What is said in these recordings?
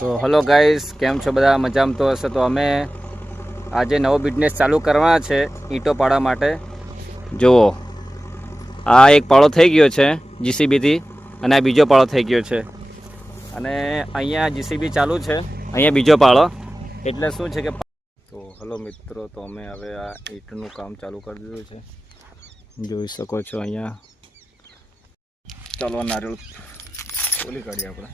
તો hello guys, કેમ છો બધા? મજામાં તો હશે. તો અમે આજે નવો બિઝનેસ ચાલુ કરવાના છે ઈંટો પાડવા માટે. જુઓ, આ એક પાળો થઈ ગયો છે જીસીબીથી, અને આ બીજો પાળો થઈ ગયો છે, અને અહીંયા જીસીબી ચાલુ છે, અહીંયા બીજો પાળો. એટલે શું છે કે તો હલો મિત્રો, તો અમે હવે આ ઈંટનું કામ ચાલુ કરી દીધું છે. જોઈ શકો છો અહીંયા. ચાલો નારિયેળ ઓલી કાઢીએ આપણે.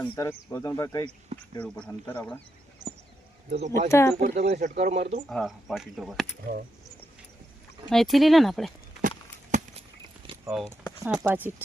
અંતર ગૌતમભાઈ કઈ લેવું પડશે? અંતર આપણે તો 5 ઇંચ ઉપર તમે છટકારો માર દો. હા, 5 ઇંચ ઉપર. હા, અહીંથી લઈ લે ને આપણે. હા, 5 ઇંચ.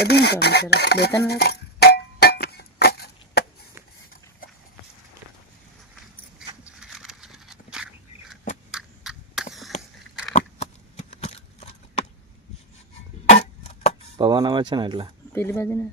બધી કામ કરે બે ત્રણ વાર. પવન આવે છે ને એટલે પેલી બાજુ ને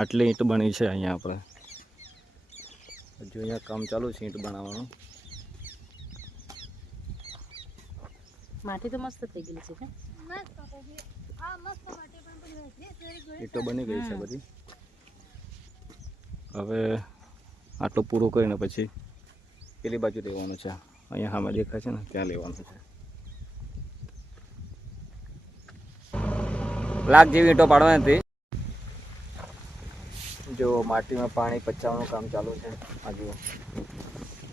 આટલી ઈંટ બની છે. અહીંયા આપણે હજુ અહીંયા કામ ચાલુ છે ઈંટ બનાવવાનું. માટી તો મસ્ત થઈ ગઈ છે. ઈંટો બની ગઈ છે બધી. હવે આટલું પૂરું કરીને પછી પેલી બાજુ લેવાનું છે. અહીંયા સામે દેખાય છે ને, ત્યાં લેવાનું છે. લાખ જેવી ઈંટો પાડવાની હતી. જો માટીમાં પાણી પચાવવાનું કામ ચાલુ છે. આ જુઓ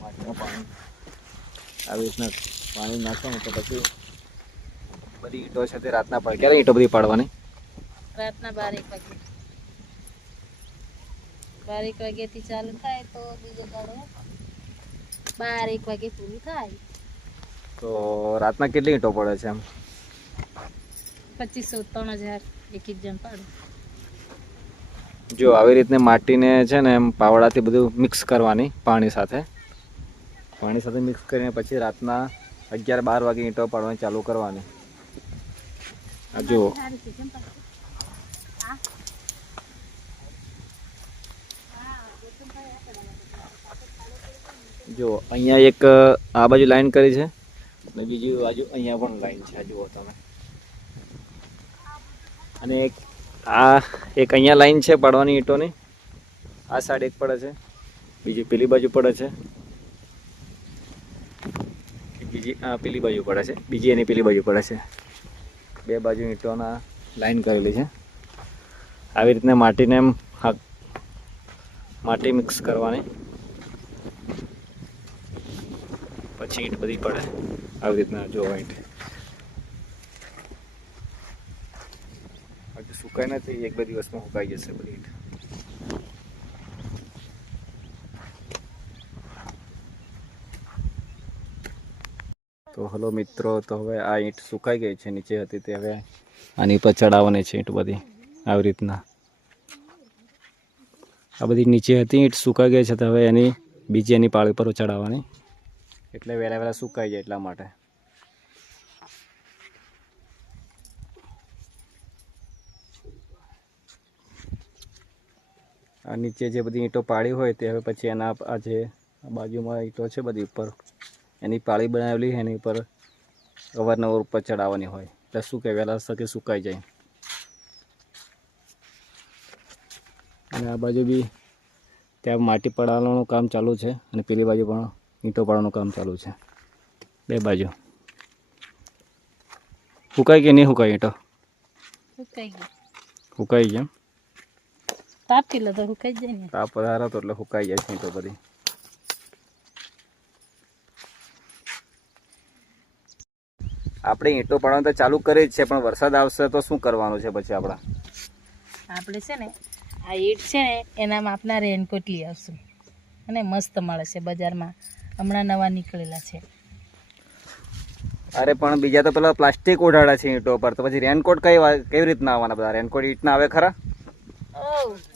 માટીમાં પાણી આવી રીતના પાણી નાખવાનું તો પછી બધી ઈંટો છે તે રાતના પડે. ક્યારે ઈંટો બધી પાડવાની? રાતના 12-1 વાગે. 12-1 વાગ્યાથી ચાલુ થાય તો બીજો દાડો 12-1 વાગે પૂરું થાય. તો રાતના કેટલી ઈંટો પડે છે એમ? 2500-3000 એક જણ પાડે. જો આવી રીતને માટીને છે ને એમ પાવડાથી બધું મિક્સ કરવાની પાણી સાથે મિક્સ કરીને પછી રાતના 11-12 વાગે ઈંટો પાડવાની ચાલુ કરવાની. આ જુઓ જો અહીંયા એક આ બાજુ લાઈન કરી છે અને બીજી બાજુ અહીંયા પણ લાઈન છે. આ જુઓ તમે. અને એક અહીંયા લાઈન છે પાડવાની ઈંટોની. આ સાઈડ એક પડે છે, બીજી પેલી બાજુ પડે છે, બીજી પેલી બાજુ પડે છે, બીજી એની પેલી બાજુ પડે છે. બે બાજુ ઈંટોના લાઈન કરેલી છે. આવી રીતના માટીને એમ માટી મિક્સ કરવાની પછી ઈંટ બધી પડે આવી રીતના. જો ઈંટ હજુ સુકાઈ નથી, 1-2 દિવસમાં સુકાઈ જશે બધી ઈંટ. તો હલો મિત્રો, તો હવે આ ઈંટ સુકાઈ ગઈ છે. નીચે હતી તે હવે આની પર ચડાવવાની છે ઈંટ બધી આવી રીતના. આ બધી નીચે હતી ઈંટ સુકાઈ ગઈ છે તો હવે એની બીજી એની પાળી પર ચડાવવાની, એટલે વહેલા સુકાઈ જાય એટલા માટે. આ નીચે જે બધી ઈંટો પાડી હોય તે હવે પછી એના આ જે બાજુમાં ઈંટો છે બધી ઉપર એની પાળી બનાવેલી એની ઉપર અવારનવાર ઉપર ચડાવવાની હોય એટલે શું કે વહેલા તકે સુકાઈ જાય. અને આ બાજુ બી ત્યાં માટી પડાવવાનું કામ ચાલુ છે અને પેલી બાજુ પણ ઈંટો પાડવાનું કામ ચાલુ છે. બે બાજુ સુકાઈ કે નહીં સુકાઈ ઈંટો? સુકાઈ ગયા. તાપ કેટલો તો સુકાઈ જાય ને. તાપ વધારે તો એટલે સુકાઈ જાય છે ઈંટો બધી. આપણે ઈંટો પાડવાનું તો ચાલુ કરી જ છે પણ વરસાદ આવશે તો શું કરવાનું છે પછી આપણે છે ને આ ઈંટ છે ને એના માપના રેનકોટ લઈ આવશું અને મસ્ત મળે છે બજારમાં, હમણાં નવા નીકળેલા છે. અરે પણ બીજા તો પેલા પ્લાસ્ટિક ઓઢાડા છે ઈંટો પર, તો પછી રેનકોટ કેવી રીતના આવવાના? બધા રેનકોટ ઈંટના આવે ખરા?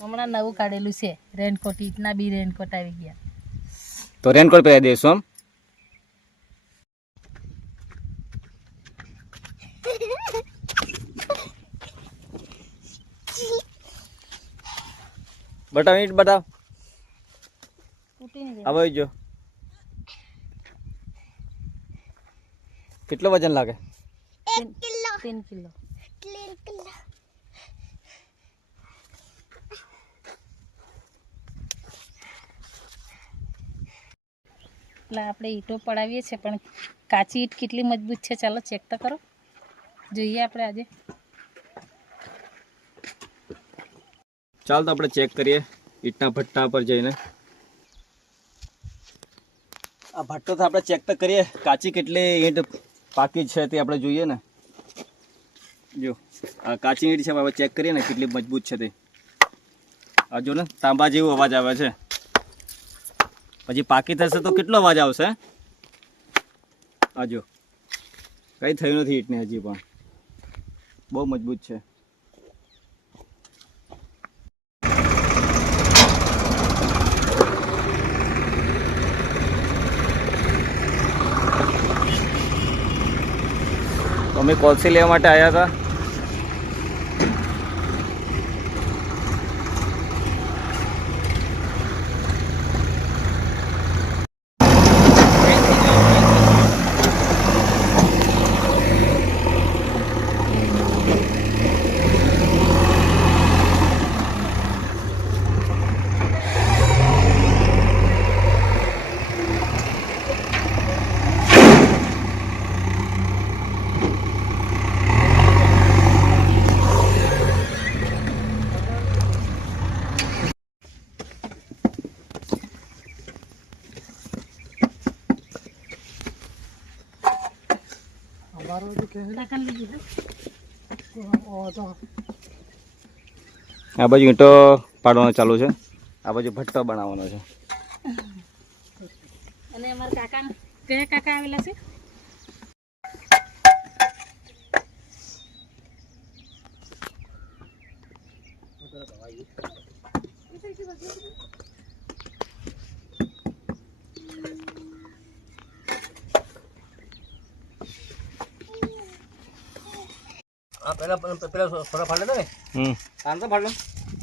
હમણાં નવું કાઢેલું છે રેનકોટ, ઈંટના બી રેનકોટ આવી ગયા. તો રેનકોટ પહેરી દઈશું આમ. બતાવ ઈંટ બતાવ. હવે જો કેટલો વજન લાગે? 3 કિલો. એટલે આપણે ઈંટો પડાવીએ છીએ પણ કાચી ઈંટ કેટલી મજબૂત છે ચાલો ચેક તો કરો, જોઈએ આપણે આજે. ચાલ તો આપણે ચેક કરીએ ઈંટના ભઠ્ઠા પર જઈને. આ ભઠ્ઠો તો આપણે ચેક તો કરીએ કાચી કેટલી ઈંટ પાકી છે તે આપણે જોઈએ ને. જો આ કાચી ઈંટ છે, હવે ચેક કરીએ ને કેટલી મજબૂત છે તે. આ જો ને તાંબા જેવો અવાજ આવે છે, પછી પાકી થશે તો કેટલો અવાજ આવશે. આ જો કંઈ થયું નથી ઈંટને હજી પણ, બહુ મજબૂત છે. અમે કોલસી લેવા માટે આવ્યા હતા. આ બાજુ ઈંટો પાડવાનો ચાલુ છે, આ બાજુ ભટ્ટો બનાવવાનો છે. અને અમારા કાકા કયા કાકા આવેલા છે?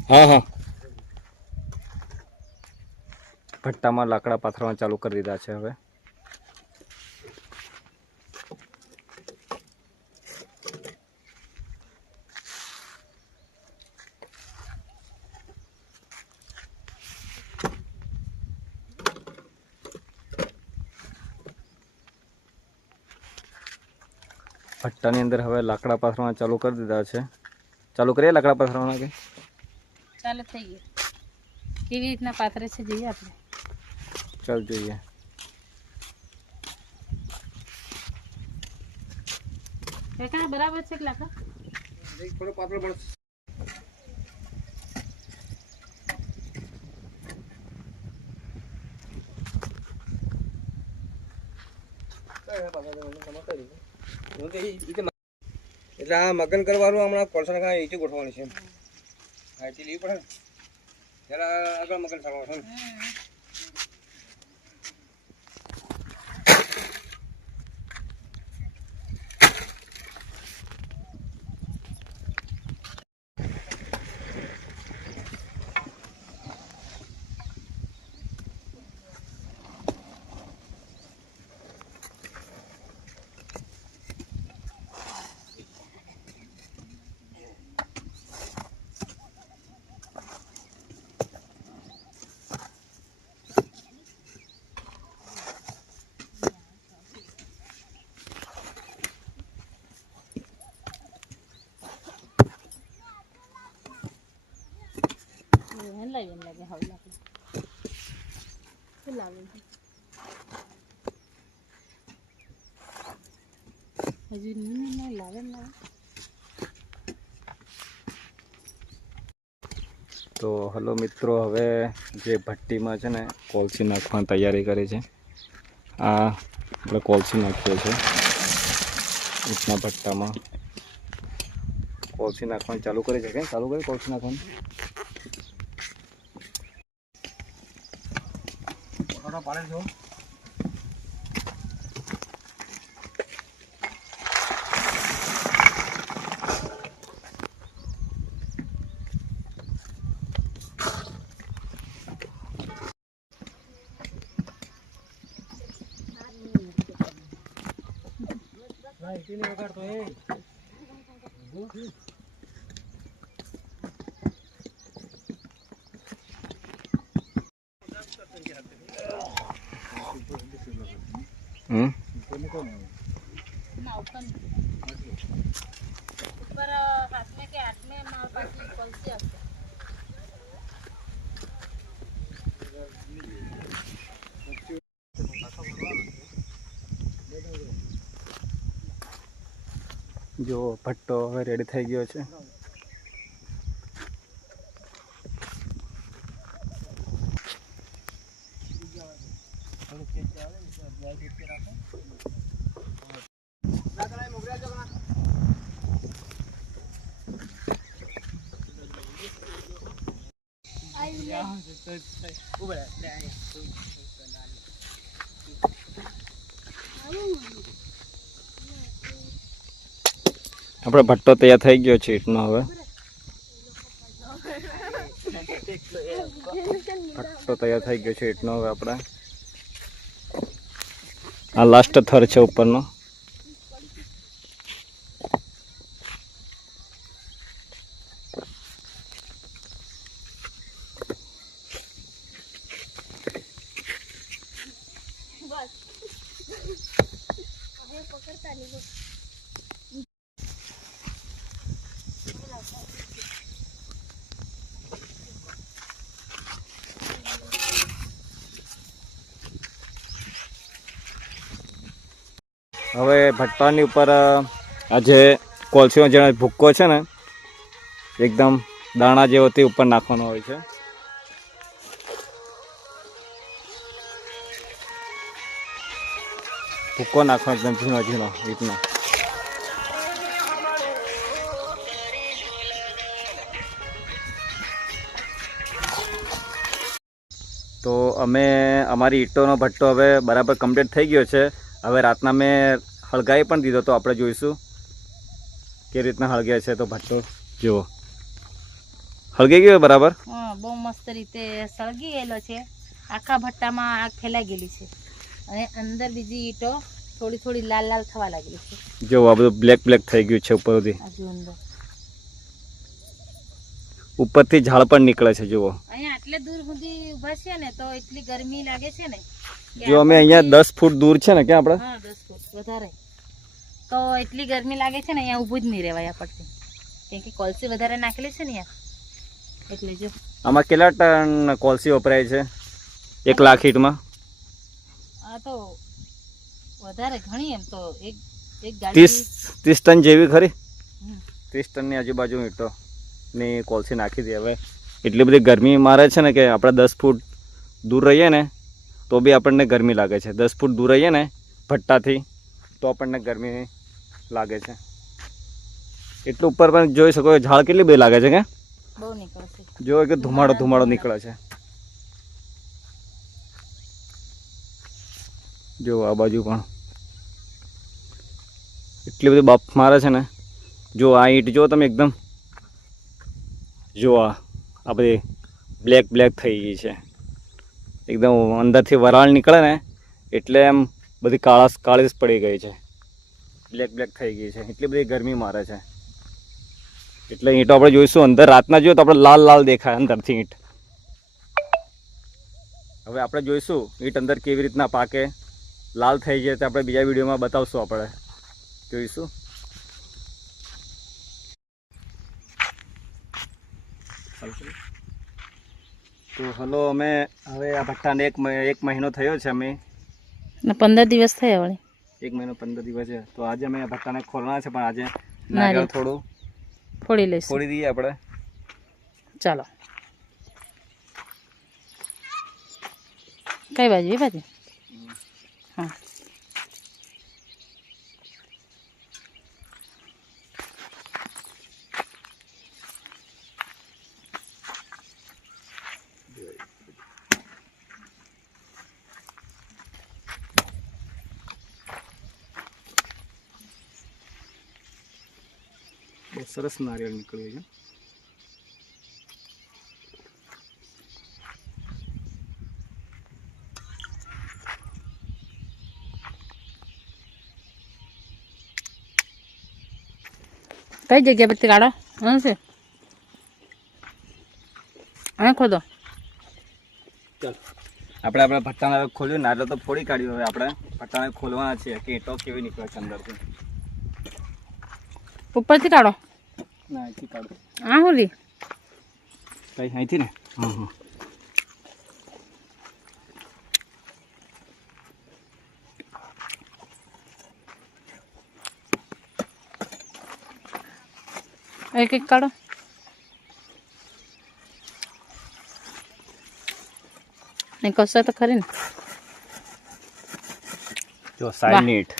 હા હા, ભટ્ટામાં લાકડા પાથરવા ચાલુ કરી દીધા છે હવે. ભટ્ટાની અંદર હવે લાકડા પાથરવાના ચાલુ કરી દીધા છે. ચાલુ કરીએ લાકડા પાથરવાના કે? ચાલુ થઈ ગયું. કેવી રીતના પાથરે છે જોઈએ આપણે. ચાલ જોઈએ. કાકા બરાબર છે કે લાકડા? થોડો પાતળો પડે. એટલે આ મગન કરવાનું હમણાં કોલસા કાંઈ ઈટી ગોઠવવાની છે. આ ઈટી લેવી પડે ને ત્યારે આગળ મગન સારવાનું છે ને. એમ લાગે હાવ લાકડું લાવે હજુ નહીં લાવે ને લાવે. તો હલો મિત્રો, હવે જે ભટ્ટીમાં છે ને કોલસી નાખવાની તૈયારી કરી છે. આ આપણે કોલસી નાખીએ છીએ ઈંટના ભટ્ટામાં. કોલસી નાખવાની ચાલુ કરી છે કે ચાલુ કરી કોલસી નાખવાની? પાડે છો ના ઉપર हाथ में के हाथ में माल पाटी कोलसी आते. જો ભટ્ટો હવે રેડી થઈ ગયો છે. આપણો ભટ્ટો તૈયાર થઈ ગયો છે ઈંટનો. હવે ભટ્ટો તૈયાર થઈ ગયો છે ઈંટનો. હવે આપણે આ લાસ્ટ થર છે ઉપરનો. હવે ભટ્ટાની ઉપર આ જે કોલસીનો જે ભૂક્કો છે ને એકદમ દાણા જેવો તે ઉપર નાખવાનો હોય છે. ભૂક્કો નાખવાનો એકદમ ઝીણો ઝીણો રીતનો. તો અમે અમારી ઈંટોનો ભટ્ટો હવે બરાબર કમ્પ્લીટ થઈ ગયો છે. હવે રાતના મેં હળગાવી પણ દીધો, તો આપણે જોઈશું કેવી રીતના હળગે છે. તો ભટ્ટો જુઓ હળગી ગયો બરાબર. હા, બહુ મસ્ત રીતે સળગી ગયેલો છે. આખા ભટ્ટામાં આગ ફેલાઈ ગયેલી છે અને અંદર બીજી ઈંટો થોડી થોડી લાલ લાલ થવા લાગેલી છે. જો આ બધું બ્લેક બ્લેક થઈ ગયું છે ઉપરથી. હજુ અંદર ઉપરથી ઝાડ પણ નીકળે છે. જુઓ અહીંયા આટલે દૂર સુધી ઊભા છે ને તો એટલી ગરમી લાગે છે ને કે જો અમે અહીંયા 10 ફૂટ દૂર છે ને ક્યાં આપણે. હા, 10 ફૂટ વધારે. તો એટલી ગરમી લાગે છે ને અહીંયા ઊભું જ નહીં રહેવાય આપણથી, કેમ કે કોલસી વધારે નાખેલી છે ને યાર. એટલે જો આમાં કેટલા ટન કોલસી વપરાય છે 1 લાખ ઈંટમાં? આ તો વધારે ઘણી, એમ તો એક ગાડી 30 ટન જેવી ખરી. હમ. 30 ટનની આજુબાજુ ઈંટો ની કોલસી નાખી દે. હવે એટલી બધી ગરમી મારે છે ને કે આપણે 10 ફૂટ દૂર રહીએ ને તો બી આપણને ગરમી લાગે છે. 10 ફૂટ દૂર રહીએ ને ભટ્ટાથી તો આપણને ગરમી લાગે છે. એટલું ઉપર પણ જોઈ શકો ઝાડ કેટલી બધી લાગે છે કે બહુ નીકળે છે. જો કે ધુમાડો નીકળે છે. જો આ બાજુ પણ એટલી બધી બફ મારે છે ને. જો આ ઈંટ જો તમે એકદમ જો આ બધી બ્લેક બ્લેક થઈ ગઈ છે. એકદમ અંદરથી વરાળ નીકળે ને એટલે એમ બધી કાળી પડી ગઈ છે, બ્લેક બ્લેક થઈ ગઈ છે. એટલી બધી ગરમી મારે છે. એટલે ઈંટો આપણે જોઈશું અંદર રાતના જોઈએ તો આપણે લાલ લાલ દેખાય અંદરથી ઈંટ. હવે આપણે જોઈશું ઈંટ અંદર કેવી રીતના પાકે, લાલ થઈ જાય તો આપણે બીજા વિડીયોમાં બતાવશું. આપણે જોઈશું. તો હલો, અમે હવે આ ભટ્ટાને એક મહિનો થયો છે. અમે 15 દિવસ થયા વળી. 1 મહિનો 15 દિવસ છે. તો આજે અમે આ ભટ્ટાને ખોલવાના છે, પણ આજે નારિયેળ નારિયેળ થોડું ફોડી લઈશું. ફોડી દઈએ આપણે. ચાલો. કઈ બાજુ? એ બાજુ. હા, બહુ સરસ નારિયેળ નીકળ્યું છે. કઈ જગ્યા પરથી કાઢો? હા છે, અહીંયા ખોદો. ચાલ આપણે ભટ્ટાને હવે ખોલ્યું. નારિયેળ તો ફોડી કાઢ્યું. હવે આપણે ભટ્ટાને ખોલવાના છીએ કે ઈંટો કેવી નીકળે છે અંદરથી. ઉપરથી કાઢો. ના, અહીંથી કાઢું. આ હોલી કઈ અહીંથી ને. હા. એક એક કાઢો. નહીં કશો તો ખરી ને. જો સાઈડની ઈંટ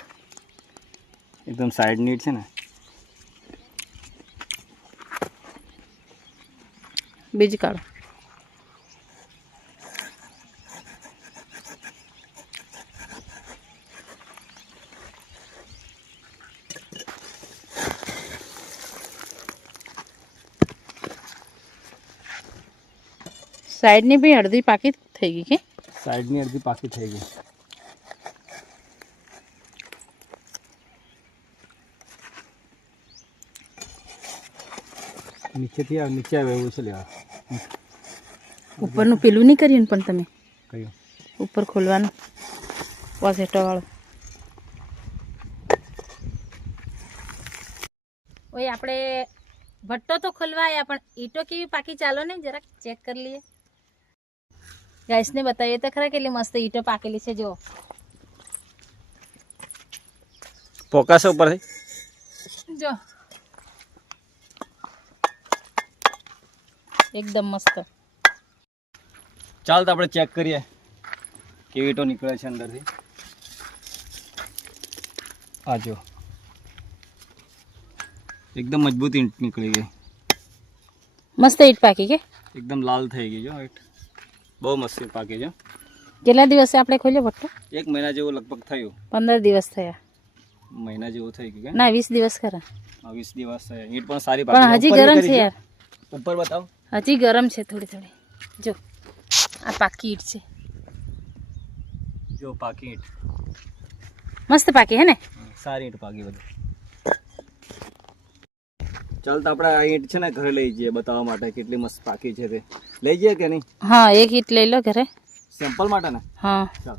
એકદમ સાઈડની ઈંટ છે ને. બીજી કાઢો. સાઈડની બી અડધી પાકી થઈ ગઈ કે? સાઈડની અડધી પાકી થઈ ગઈ. નીચે આવે એવું છે. લેવા ઉપરનું પેલું નહીં કર્યું ને પણ તમે કયું ઉપર ખોલવાનું પોસેટો વાળો. ઓય આપણે ભટ્ટો તો ખોલવાયા, પણ ઈંટો કેવી પાકી ચાલો ને જરાક ચેક કરી લઈએ. ગાઈસને બતાવીએ તો ખરા કેટલી મસ્ત ઈંટો પાકેલી છે. જો પોકાશે ઉપરથી. જો એકદમ મસ્ત. ચાલ તો આપણે ચેક કરીએ કેવી ઈંટો નીકળે છે અંદરથી. આ જો એકદમ મજબૂત ઈંટ નીકળી ગઈ, મસ્ત ઈટ પાકી કે એકદમ લાલ થઈ ગઈ જો ઈંટ, બહુ મસ્ત ઈંટ પાકી છે. કેટલા દિવસે આપણે ખોલ્યો ભટ્ટો? 1 મહિના જેવું લગભગ થયું, 15 દિવસ થયા, મહિના જેવું થઈ ગયું કે ના 20 દિવસ ખરા, 20 દિવસ થયા. ઈંટ પણ સારી પણ પાકી હજી ગરમ છે યાર, ઉપર બતાવ. હજી ગરમ છે થોડી થોડી. જો આ પાકી ઈટ છે, જો પાકી ઈંટ, મસ્ત પાકી હે ને. સારી ઈંટ પાકી બધી. ચાલ તો આપણે આ ઈંટ છે ને ઘરે લઈ જઈએ બતાવવા માટે કેટલી મસ્ત પાકી છે તે. લઈ જઈએ કે નહીં? હા એક ઈટ લઈ લો ઘરે. સેમ્પલ માટે ને? હા ચાલ.